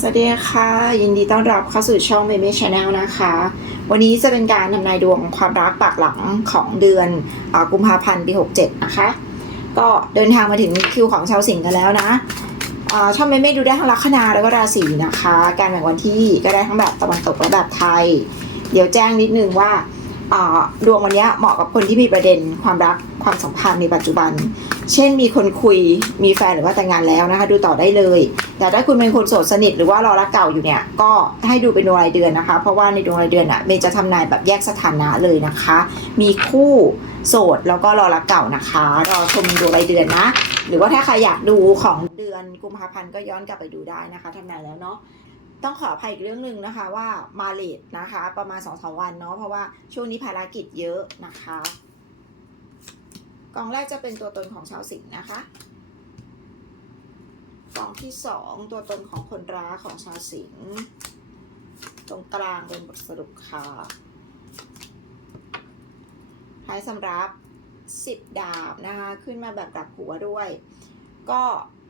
สวัสดีค่ะ ยินดีต้อนรับเข้าสู่ช่อง m ม m ช Channel นะคะ วันนี้จะเป็นการทำนายดวงความรักปากหลังของเดือนอกุมภาพันธ์ปี 67 นะคะ ก็เดินทางมาถึงคิวของชาวสิงห์กันแล้วนะช่องเมไม่ดูได้ทั้งลัคนาแล้วก็ราศีนะคะ การแบ่งวันที่ก็ได้ทั้งแบบตะวันตกและแบบไทย เดี๋ยวแจ้งนิดนึงว่า ดวงวันนี้เหมาะกับคนที่มีประเด็นความรักความสัมพันธ์ในปัจจุบัน เช่นมีคนคุยมีแฟนหรือว่าแต่งงานแล้วนะคะ ดูต่อได้เลย แต่ถ้าคุณเป็นคนโสดสนิทหรือว่ารอรักเก่าอยู่เนี่ย ก็ให้ดูเป็นดวงรายเดือนนะคะ เพราะว่าในดวงรายเดือนอะเมย์จะทำนายแบบแยกสถานะเลยนะคะ มีคู่โสดแล้วก็รอรักเก่านะคะ รอชมดวงรายเดือนนะ หรือว่าถ้าใครอยากดูของเดือนกุมภาพันธ์ก็ย้อนกลับไปดูได้นะคะทำนายแล้วเนาะ ต้องขออภัยอีกเรื่องหนึ่งนะคะว่ามาเลทนะคะ ประมาณ2องสวันเนาะเพราะว่าช่วงนี้ภารกิจเยอะนะคะกองแรกจะเป็นตัวตนของชาวสิงห์นะคะกองที่สองตัวตนของคนรักของชาวสิงห์ตรงกลางเป็นบทสรุปค่ะท้ายสำรับสิบดาบนะคะขึ้นมาแบบกลับหัวด้วย ก็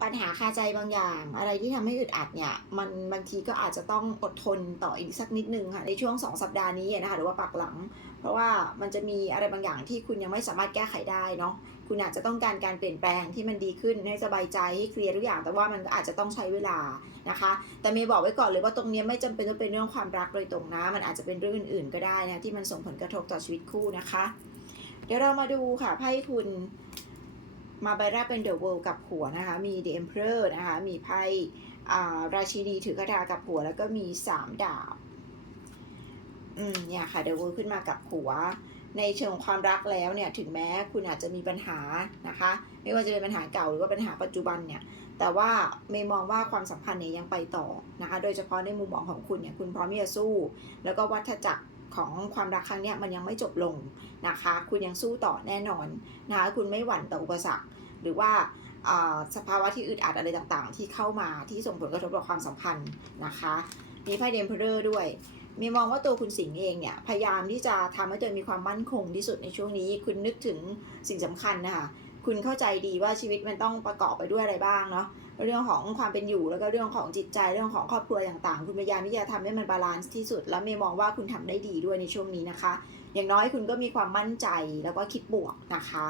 ปัญหาคาใจบางอย่าง อะไรที่ทำให้อึดอัดเนี่ยมันบางทีก็อาจจะต้องอดทนต่ออีกสักนิดนึงค่ะในช่วงสองสัปดาห์นี้นะคะหรือว่าปักหลัง เพราะว่ามันจะมีอะไรบางอย่างที่คุณยังไม่สามารถแก้ไขได้เนาะคุณอาจจะต้องการการเปลี่ยนแปลงที่มันดีขึ้นให้สบายใจให้เคลียร์ทุกอย่าง แต่ว่ามันก็อาจจะต้องใช้เวลานะคะ แต่เมย์บอกไว้ก่อนเลยว่าตรงนี้ไม่จำเป็นต้องเป็นเรื่องความรักโดยตรงนะมันอาจจะเป็นเรื่องอื่นๆก็ได้นะที่มันส่งผลกระทบต่อชีวิตคู่นะคะ เดี๋ยวเรามาดูค่ะไพ่คุณ มาใบแรกเป็นเดอะเวิลด์กับหัวนะคะ มี The Emperor นะคะ มีไพ่ราชินีถือกระดากับหัว แล้วก็มีสามดาบ อืมเนี่ยค่ะเดอะเวิลด์ขึ้นมากับหัว ในเชิงความรักแล้วเนี่ย ถึงแม้คุณอาจจะมีปัญหานะคะ ไม่ว่าจะเป็นปัญหาเก่าหรือว่าปัญหาปัจจุบันเนี่ย แต่ว่าเมย์มองว่าความสัมพันธ์เนี่ยยังไปต่อนะคะ โดยเฉพาะในมุมมองของคุณเนี่ย คุณพร้อมที่จะสู้ แล้วก็วัฏจักร ของความรักครั้งเนี้ยมันยังไม่จบลงนะคะ คุณยังสู้ต่อแน่นอนนะคะคุณไม่หวั่นต่ออุปสรรค หรือว่าสภาวะที่อึดอัดอะไรต่างๆ ที่เข้ามาที่ส่งผลกระทบต่อความสัมพันธ์นะคะ มีไพ่เดมเพลอร์ด้วย มีมองว่าตัวคุณสิงห์เองเนี่ยพยายามที่จะทำให้ตัวเองมีความมั่นคงที่สุดในช่วงนี้ คุณนึกถึงสิ่งสำคัญนะคะ คุณเข้าใจดีว่าชีวิตมันต้องประกอบไปด้วยอะไรบ้างเนาะ เรื่องของความเป็นอยู่แล้วก็เรื่องของจิตใจเรื่องของครอบครัวต่างๆ คุณพยายามที่จะทำให้มันบาลานซ์ที่สุด แล้วเมย์มองว่าคุณทำได้ดีด้วยในช่วงนี้นะคะ อย่างน้อยคุณก็มีความมั่นใจแล้วก็คิดบวกนะคะ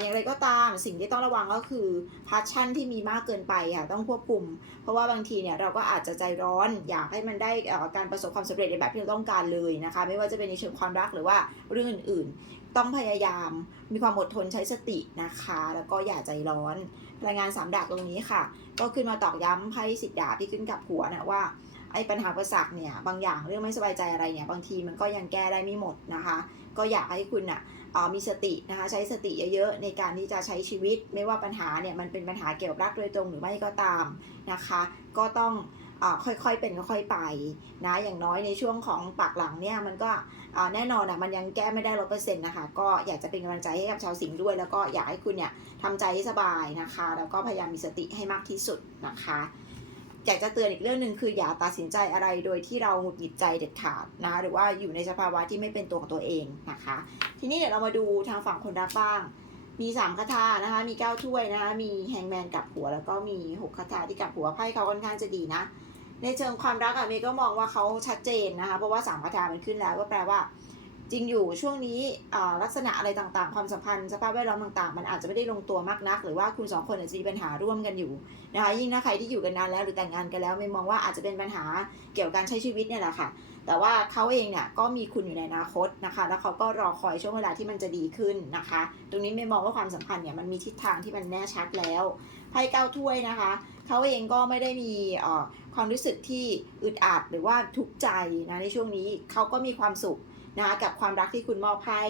อย่างไรก็ตามสิ่งที่ต้องระวังก็คือพาชั่นที่มีมากเกินไปค่ะต้องควบคุม เพราะว่าบางทีเนี่ยเราก็อาจจะใจร้อนอยากให้มันได้อ่อการประสบความสำเร็จในแบบที่เราต้องการเลยนะคะไม่ว่าจะเป็นในเชิงความรักหรือว่าเรื่องอื่นๆ ต้องพยายามมีความอดทนใช้สตินะคะ แล้วก็อย่าใจร้อนพลังงานสามดาบตรงนี้ค่ะ ก็ขึ้นมาตอกย้ำไพ่สิทธิดาบที่ขึ้นกับหัวนะว่าไอ้ปัญหาประสักเนี่ยบางอย่างเรื่องไม่สบายใจอะไรเนี่ยบางทีมันก็ยังแก้ได้ไม่หมดนะคะ ก็อยากให้คุณน่ะเอ่อ มีสตินะคะใช้สติเยอะๆในการที่จะใช้ชีวิต ไม่ว่าปัญหาเนี่ยมันเป็นปัญหาเกี่ยวกับรักโดยตรงหรือไม่ก็ตามนะคะ ก็ต้องอค่อยๆเป็นค่อยๆไปนะอย่างน้อยในช่วงของปากหลังเนี่ยมันก็เอ่อแน่นอนอะมันยังแก้ไม่ได้ร้อยเปอร์เซ็นต์นะคะก็อยากจะเป็นกำลังใจให้กับชาวสิงห์ด้วย แล้วก็อยากให้คุณเนี่ยทำใจให้สบายนะคะ แล้วก็พยายามมีสติให้มากที่สุดนะคะ อยากจะเตือนอีกเรื่องหนึ่งคืออย่าตัดสินใจอะไรโดยที่เราหงุดหงิดใจเด็ดขาดนะคะหรือว่าอยู่ในสภาวะที่ไม่เป็นตัวของตัวเองนะคะ ทีนี้เดี๋ยวเรามาดูทางฝั่งคนรักบ้าง มีสามคาถานะคะ มีเก้าถ้วยนะคะ มีแฮงแมนกับหัว แล้วก็มีหกคาถาที่กับหัวไพ่เขาค่อนข้างจะดีนะ ในเชิงความรักอะเมย์ก็มองว่าเขาชัดเจนนะคะ เพราะว่าสามคาถามันขึ้นแล้วก็แปลว่า จริงอยู่ช่วงนี้ลักษณะอะไรต่างๆ ความสัมพันธ์สภาพแวดล้อมต่างๆ มันอาจจะไม่ได้ลงตัวมากนัก หรือว่าคุณสองคนอาจจะมีปัญหาร่วมกันอยู่นะคะยิ่งถ้าใครที่อยู่กันนานแล้วหรือแต่งงานกันแล้วไม่มองว่าอาจจะเป็นปัญหาเกี่ยวกับการใช้ชีวิตเนี่ยแหละค่ะ แต่ว่าเขาเองเนี่ยก็มีคุณอยู่ในอนาคตนะคะ แล้วเขาก็รอคอยช่วงเวลาที่มันจะดีขึ้นนะคะ ตรงนี้ไม่มองว่าความสัมพันธ์เนี่ยมันมีทิศทางที่มันแน่ชัดแล้วไพ่เก้าถ้วยนะคะเขาเองก็ไม่ได้มีความรู้สึกที่อึดอัดหรือว่าทุกข์ใจนะในช่วงนี้เขาก็มีความสุข นะคะกับความรักที่คุณมอบให้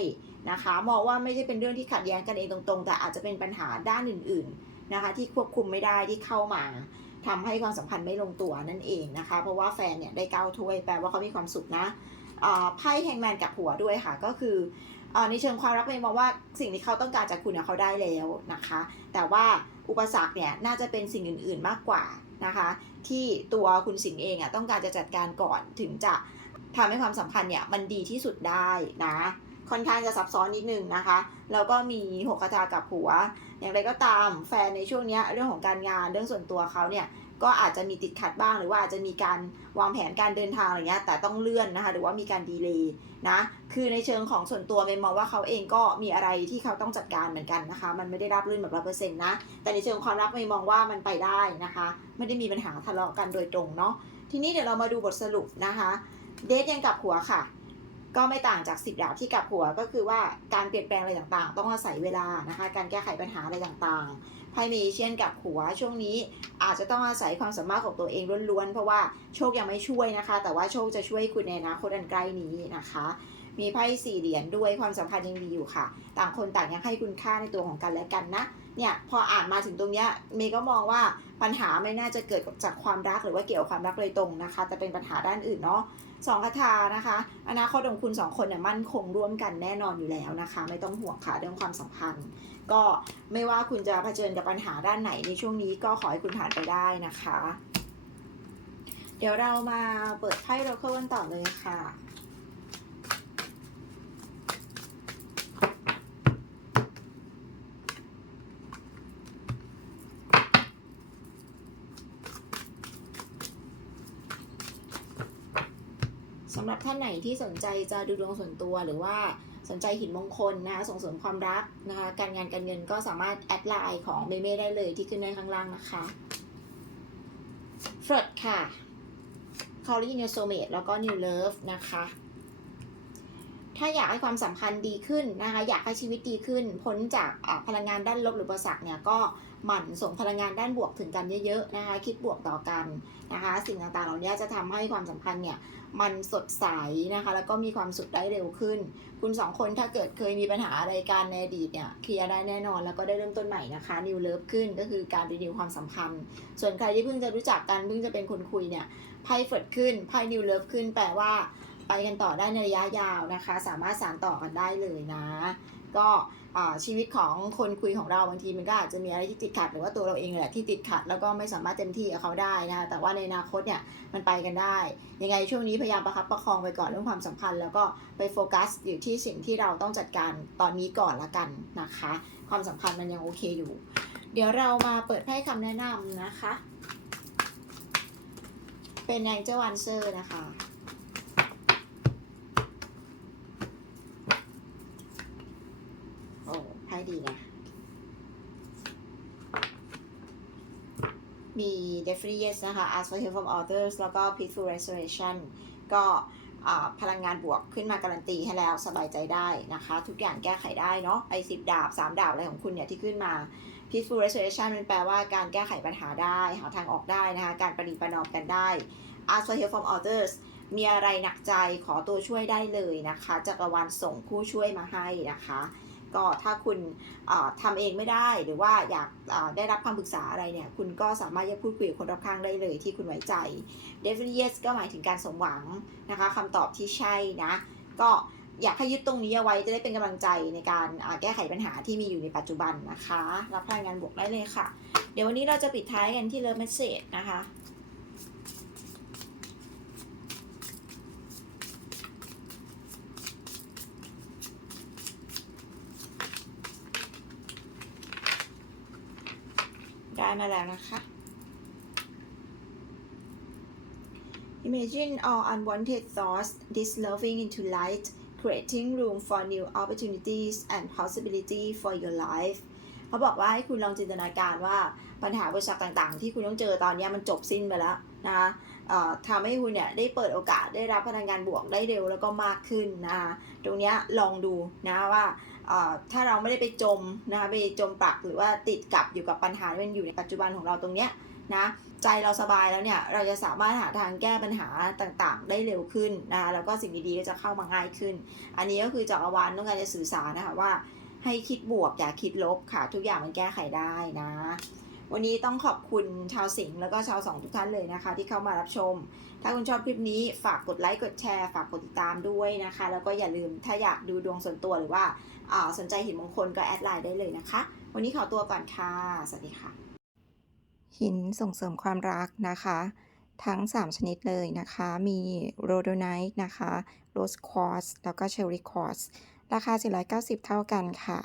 นะคะมองว่าไม่ใช่เป็นเรื่องที่ขัดแย้งกันเองตรงๆ แต่อาจจะเป็นปัญหาด้านอื่นๆนะคะที่ควบคุมไม่ได้ที่เข้ามาทำให้ความสัมพันธ์ไม่ลงตัวนั่นเองนะคะ เพราะว่าแฟนเนี่ยได้เก้าถ้วยแปลว่าเขามีความสุขนะอ่อไพ่แฮงแมนกับหัวด้วยค่ะก็คืออ่อในเชิงความรักเมย์มองว่าสิ่งที่เขาต้องการจากคุณเนี่ยเขาได้แล้วนะคะ แต่ว่าอุปสรรคเนี่ยน่าจะเป็นสิ่งอื่น ๆมากกว่านะคะ ที่ตัวคุณสิงเองอะต้องการจะจัดการก่อนถึงจะ ทำให้ความสัมพันธ์เนี่ยมันดีที่สุดได้นะ ค่อนข้างจะซับซ้อนนิดนึงนะคะ แล้วก็มีหกคาถากับหัว อย่างไรก็ตามแฟนในช่วงนี้เรื่องของการงานเรื่องส่วนตัวเขาเนี่ยก็อาจจะมีติดขัดบ้างหรือว่าอาจจะมีการวางแผนการเดินทางอะไรเงี้ยแต่ต้องเลื่อนนะคะ หรือว่ามีการดีเลย์นะคือในเชิงของส่วนตัวเมย์มองว่าเขาเองก็มีอะไรที่เขาต้องจัดการเหมือนกันนะคะ มันไม่ได้รับรื่นแบบร้อยเปอร์เซ็นต์นะแต่ในเชิงความรักเมย์มองว่ามันไปได้นะคะ ไม่ได้มีปัญหาทะเลาะกันโดยตรงเนาะทีนี้เดี๋ยวเรามาดูบทสรุปนะคะ เดทยังกลับหัวค่ะ ก็ไม่ต่างจากสิบดาบที่กลับหัวก็คือว่าการเปลี่ยนแปลงอะไรต่างๆ ต้องอาศัยเวลานะคะ การแก้ไขปัญหาอะไรต่างๆไพ่มีเช่นกับหัวช่วงนี้อาจจะต้องอาศัยความสามารถของตัวเองล้วนๆ เพราะว่าโชคยังไม่ช่วยนะคะ แต่ว่าโชคจะช่วยคุณในอนาคตอันใกล้นี้นะคะ มีไพ่สี่เหรียญด้วยความสัมพันธ์ยังดีอยู่ค่ะ ต่างคนต่างยังให้คุณค่าในตัวของกันและกันนะ เนี่ยพออ่านมาถึงตรงเนี้ยเมย์ก็มองว่าปัญหาไม่น่าจะเกิดจากความรักหรือว่าเกี่ยวกับความรักโดยตรงนะคะ แต่เป็นปัญหาด้านอื่นเนาะสองคาถานะคะ อนาคตของคุณสองคนเนี่ยมั่นคงร่วมกันแน่นอนอยู่แล้วนะคะ ไม่ต้องห่วงค่ะเรื่องความสัมพันธ์ ก็ไม่ว่าคุณจะเผชิญกับปัญหาด้านไหนในช่วงนี้ก็ขอให้คุณผ่านไปได้นะคะ เดี๋ยวเรามาเปิดไพ่โรเคิลกันต่อเลยค่ะำหรับท่านไหนที่สนใจจะดูดวงส่วนตัวหรือว่าสนใจหินมงคลนะคะส่งเสริมความรักนะคะการงานการเงินก็สามารถแอดไลน์ของเมเม่ได้เลยที่ขึ้นในข้างล่างนะคะฟรดค่ะ c a l l i n New Soulmate แล้วก็ New Love นะคะถ้าอยากให้ความสัมพันธ์ดีขึ้นนะคะอยากให้ชีวิตดีขึ้น พ้นจากพลังงานด้านลบหรืออุปสรรคเนี่ยก็ หมั่นส่งพลังงานด้านบวกถึงกันเยอะๆนะคะคิดบวกต่อกันนะคะสิ่งต่างๆ เหล่านี้จะทำให้ความสัมพันธ์เนี่ยมันสดใสนะคะแล้วก็มีความสุขได้เร็วขึ้น คุณสองคนถ้าเกิดเคยมีปัญหาอะไรกันในอดีตเนี่ยเคลียร์ได้แน่นอนแล้วก็ได้เริ่มต้นใหม่นะคะนิวเลิฟขึ้นก็คือการรีนิวความสัมพันธ์ ส่วนใครที่เพิ่งจะรู้จักกันเพิ่งจะเป็นคนคุยเนี่ยไพ่เฟิดขึ้นไพ่นิวเลิฟขึ้นแปลว่าไปกันต่อได้ในระยะยาวนะคะ สามารถสานต่อกันได้เลยนะ ก็ ชีวิตของคนคุยของเราบางทีมันก็อาจจะมีอะไรที่ติดขัดหรือว่าตัวเราเองแหละที่ติดขัดแล้วก็ไม่สามารถเต็มที่กับเขาได้นะคะแต่ว่าในอนาคตเนี่ยมันไปกันได้ ยังไงช่วงนี้พยายามประคับประคองไปก่อนเรื่องความสัมพันธ์ แล้วก็ไปโฟกัสอยู่ที่สิ่งที่เราต้องจัดการตอนนี้ก่อนละกันนะคะ ความสัมพันธ์มันยังโอเคอยู่ เดี๋ยวเรามาเปิดให้คำแนะนำนะคะ เป็นแองเจ l วันเซอร์นะคะ โอ้ไพ่ ดีนะ มี d e f r i yes นะคะ ask for help from others แล้วก็ peaceful restoration ก็พลังงานบวกขึ้นมาการันตีให้แล้วสบายใจได้นะคะ ทุกอย่างแก้ไขได้เนาะไอ้สิบดาบสามดาบอะไรของคุณเนี่ยที่ขึ้นมา peaceful restoration มันแปลว่าการแก้ไขปัญหาได้หาทางออกได้นะคะ การประนีประนอมกันได้ ask for help from others มีอะไรหนักใจขอตัวช่วยได้เลยนะคะจักรวาลส่งผู้ช่วยมาให้นะคะ ก็ถ้าคุณอ่าทำเองไม่ได้หรือว่าอยากได้รับคำปรึกษาอะไรเนี่ย คุณก็สามารถจะพูดคุยกับคนรอบข้างได้เลยที่คุณไว้ใจ definitely yes ก็หมายถึงการสมหวังนะคะคำตอบที่ใช่นะ ก็อยากให้ยึดตรงนี้เอาไว้จะได้เป็นกำลังใจในการแก้ไขปัญหาที่มีอยู่ในปัจจุบันนะคะ รับพลังงานบวกได้เลยค่ะ เดี๋ยววันนี้เราจะปิดท้ายกันที่เลิฟเมสเซจนะคะ มาแล้วนะคะ Imagine all unwanted thoughts dissolving into light creating room for new opportunities and possibility for your life เขาบอกว่าให้คุณลองจินตนาการว่า ปัญหาอุปสรรคต่างๆ ที่คุณต้องเจอตอนนี้มันจบสิ้นไปแล้วนะคะทำให้คุณเนี่ยได้เปิดโอกาสได้รับพลังงานบวกได้เร็วแล้วก็มากขึ้นนะคะตรงนี้ลองดูนะว่าถ้าเราไม่ได้ไปจมนะคะไปจมปักหรือว่าติดกับอยู่กับปัญหาที่มันอยู่ในปัจจุบันของเราตรงเนี้ยนะใจเราสบายแล้วเนี่ยเราจะสามารถหาทางแก้ปัญหาต่างๆ ได้เร็วขึ้นนะคะแล้วก็สิ่งดีๆก็จะเข้ามาง่ายขึ้น อันนี้ก็คือจักรวาลต้องการจะสื่อสารนะคะว่าให้คิดบวกอย่าคิดลบค่ะ ทุกอย่างมันแก้ไขได้นะ วันนี้ต้องขอบคุณชาวสิงห์แล้วก็ชาวสองทุกท่านเลยนะคะ ที่เข้ามารับชม ถ้าคุณชอบคลิปนี้ฝากกดไลค์กดแชร์ ฝากกดติดตามด้วยนะคะ แล้วก็อย่าลืมถ้าอยากดูดวงส่วนตัวหรือว่าสนใจหินมงคลก็แอดไลน์ได้เลยนะคะ วันนี้ขอตัวก่อนค่ะ สวัสดีค่ะ หินส่งเสริมความรักนะคะ ทั้ง 3 ชนิดเลยนะคะ มีโรโดไนท์นะคะโรสควอสแล้วก็เชลริควอสราคา 490 เท่ากันค่ะ